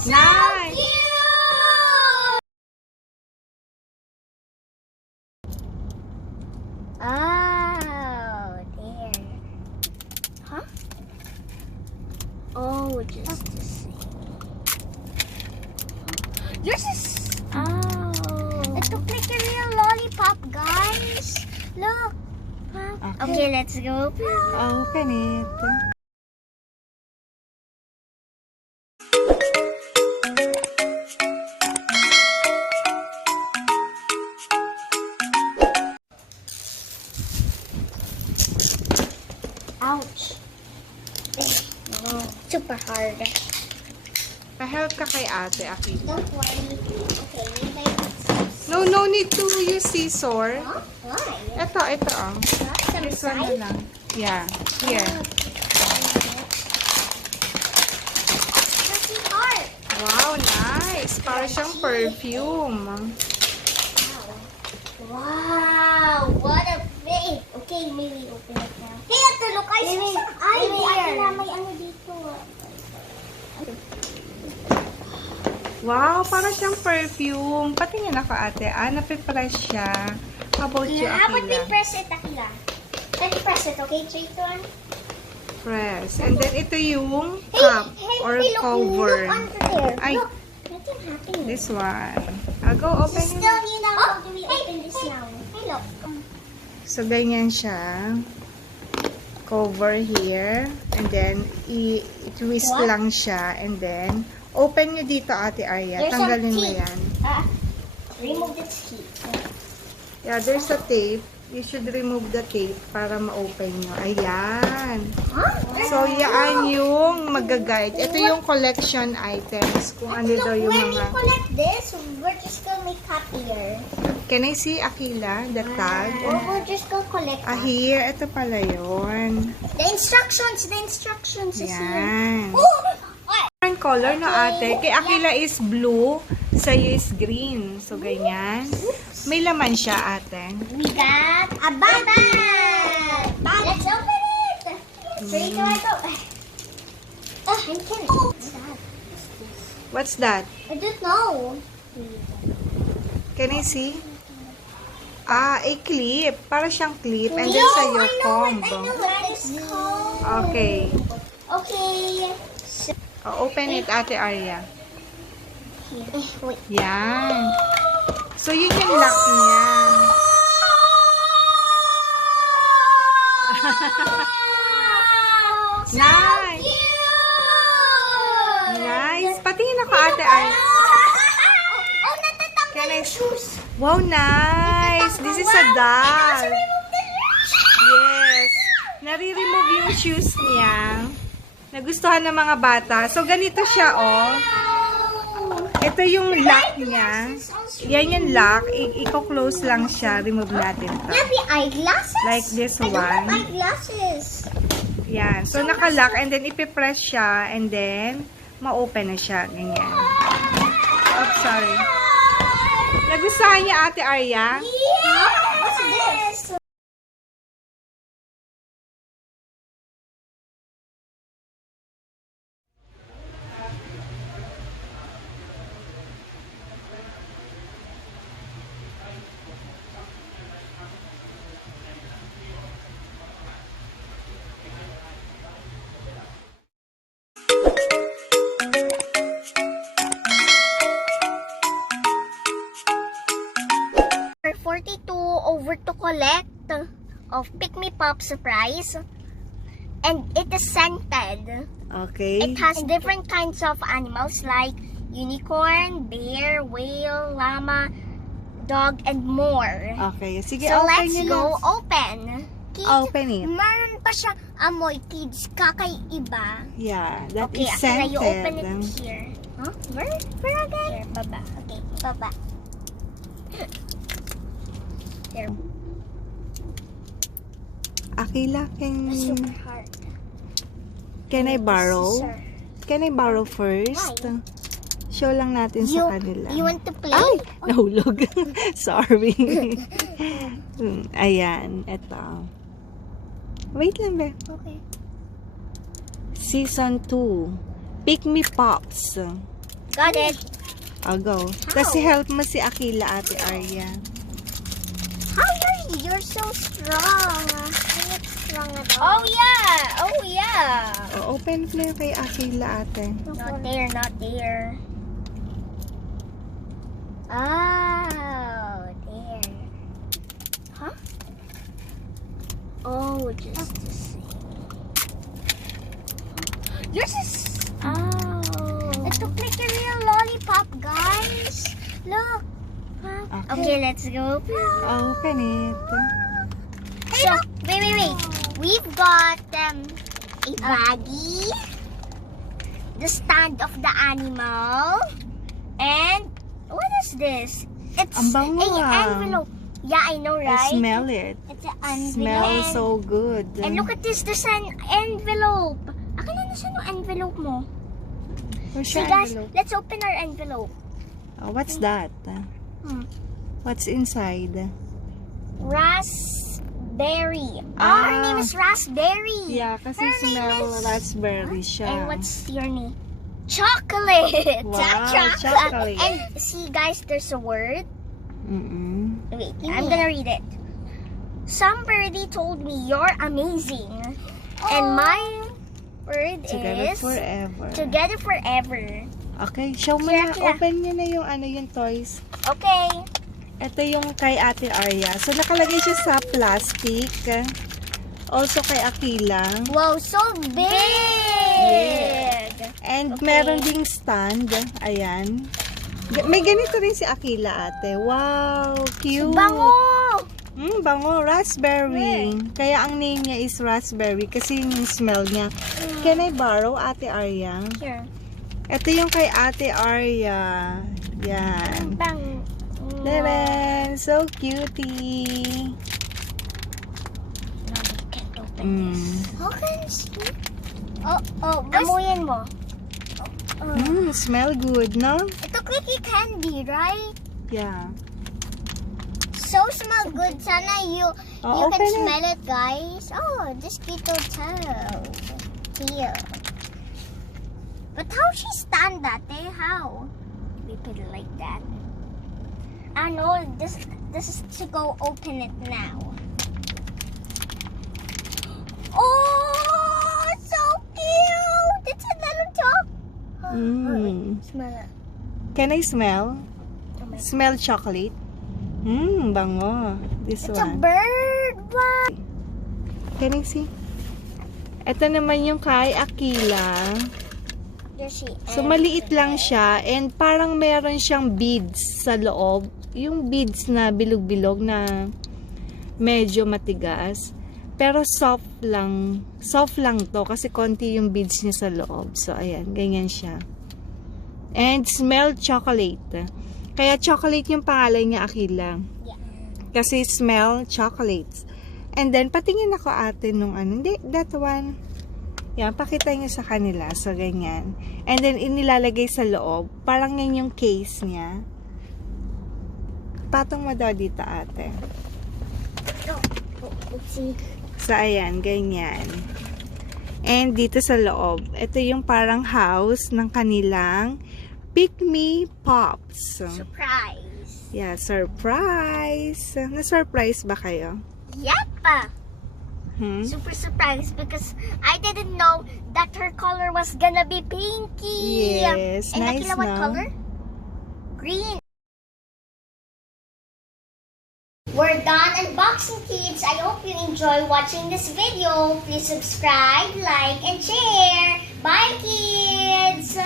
So Nice. cute! Oh, there. Huh? Oh, just the same. Yours is... Oh. It looked like a real lollipop, guys. Look. Okay, let's go. Open it. Ouch. Oh, super hard. Pa-help ka kay ate, Akilah. Don't worry. Okay, maybe I put some... No need to use scissor. Huh? Why? Ito. Some This one na side? lang. Yeah, here. That's hard. Wow, nice. Para siyang perfume. Wow, what a face. Okay, maybe open it now. Hey, ito, look, I see some eye there. May ano dito. Wow, para siyang perfume. Patingin ako, ate. Napipress siya. How about you, How about we Akilah? press it, Akilah? Let's press it, okay? 3, 2, 1. Press. And then, ito yung cup or cover. Look under there. Ay. Look, nothing happened. This one. I'll go open it. Still, you know, how do we open this now? Hey, look. So, ganyan siya. Cover here. And then, i-twist What? lang siya. And then, open nyo dito, Ate Aryah. There's Tanggalin some mo teeth. yan. Remove this heat. Yeah, there's a tape. You should remove the tape para ma-open nyo. Ayan. Huh? So, yan yung mag-guide. Ito yung collection items. Kung ano daw yung When we mga... collect this, we're just gonna make cut here. Can I see, Akilah, the tag? Or we're just gonna collect that. Here. Ito pala yun. The instructions is here. Yan. Oh! What? Different color no, ate. Kay Akilah is blue. Sa'yo is green. So, ganyan. May laman siya, ate. We got a bag. Let's open it. 3, 2, 1, go. I'm kidding. What's that? I don't know. Can I see? A clip. Para siyang clip. And then No, sa'yo, I know combo. what it's called. Okay. Okay. Open it, Ate Aryah. Wait. Yan. So, yun yung lock niya. Nice. Nice. Patingin ako, Ate Aryah. Oh, natatanggal Can I- yung shoes. Wow, nice. This is a doll. Yes. Nare-remove yung shoes niya. Nagustuhan ng mga bata. So, ganito siya, oh. Ito yung lock niya. Yan yung lock. I-close lang siya. Remove natin to. Maybe eyeglasses? Like this I don't have one. eyeglasses. Yan. So, naka-lock. And then, ipipress siya. And then, ma-open na siya. Ganyan. Oh, sorry. Nagustuhan niya, Ate Aryah? Yeah. What's this? For 42 over to collect of PikMi Pop Surprise. And it is scented. Okay. It has different kinds of animals like unicorn, bear, whale, llama, dog, and more. Okay. Sige, So open let's niyo go na. open. Kids, Open it. meron pa siya amoy, kids, kakaiba. Yeah, that Okay, is Akilah, scented. you open it here. Huh? Where again? Here, baba. Okay, baba. There. Akilah, Super hard. can I borrow? Sir. Can I borrow first? Why? Show lang natin sa kanila. You want to play? Ay! Nahulog. Sorry. Ayan, eto. Wait lang, be. Okay. Season 2. PikMi Pops. Got it. I'll go. How? Kasi help mo si Akilah, Ate Aryah. How you're so strong? I'm not strong at all. Oh yeah! Oh yeah! Open mo yung kay Akilah, ate. Not there, not there. Oh, there. Huh? Oh, just the same. Yours is... Oh. It looked like a real lollipop, guys. Look. Okay, let's go. Open it. Hey, look. Wait. We've got a baggie, the stand of the animal, and what is this? It's Ang bango, an envelope. Yeah, I know, right? I smell it. It's an envelope. Smells so good. And look at this. There's an envelope. Akilah, nasan yung envelope mo? Where's So your guys, envelope? let's open our envelope. What's that? What's inside? Raspberry. Her name is Raspberry. Yeah, kasi Her name smell is- raspberry siya. And what's your name? Chocolate. Wow, chocolate. And see, guys, there's a word. Wait, I'm gonna read it. Somebody told me you're amazing, and my word Together is forever. together forever. Okay, show mo Kira, na. kira. Open nyo na yung toys. Okay. Ito yung kay Ate Aryah. So, nakalagay siya sa plastic. Also kay Akilah. Wow, so big. And Okay. meron ding stand. Ayan. May ganito rin si Akilah, ate. Wow, cute. Bango. Bango. Raspberry. Kaya ang name niya is Raspberry kasi yung smell niya. Can I borrow, Ate Aryah? Sure. Ito yung kay Ate Aryah. Yan. Bang. Diba? So cutie. No, we can't open Mm. this. How can you see? Amuyin mo. Smell good, no? Ito cookie candy, right? Yeah. So smell good. Sana you Oh, can open it. smell it, guys. Oh, this little toe. Here. But how she stand that? How? We put it like that. I know this is to go open it now. Oh, so cute! It's a little top. Smell it. Can I smell? Oh my God. Smell chocolate? Bango. This It's a one. bird. Wow. Can I see? Ito naman yung kay Akilah. So, maliit lang siya. And parang meron siyang beads sa loob. Yung beads na bilog-bilog na medyo matigas. Pero soft lang. Soft lang to kasi konti yung beads niya sa loob. So, ayan. Ganyan siya. And smell chocolate. Kaya chocolate yung pangalan niya, Akilah. Yeah. Kasi smell chocolates. And then, patingin ako ate nung ano. Hindi, that one. Yan, pakita nyo sa kanila. So, ganyan. And then, inilalagay sa loob. Parang yan yung case niya. Patong mo daw dito, ate. Let's see. So, ayan, ganyan. And dito sa loob, ito yung parang house ng kanilang PikMi Pops. Surprise. Yeah, surprise. Na-surprise ba kayo? Yep. Super surprised because I didn't know that her color was gonna be pinky. Yes, and nice, Akilah, what no? color? Green. We're done unboxing, kids. I hope you enjoy watching this video. Please subscribe, like, and share. Bye, kids.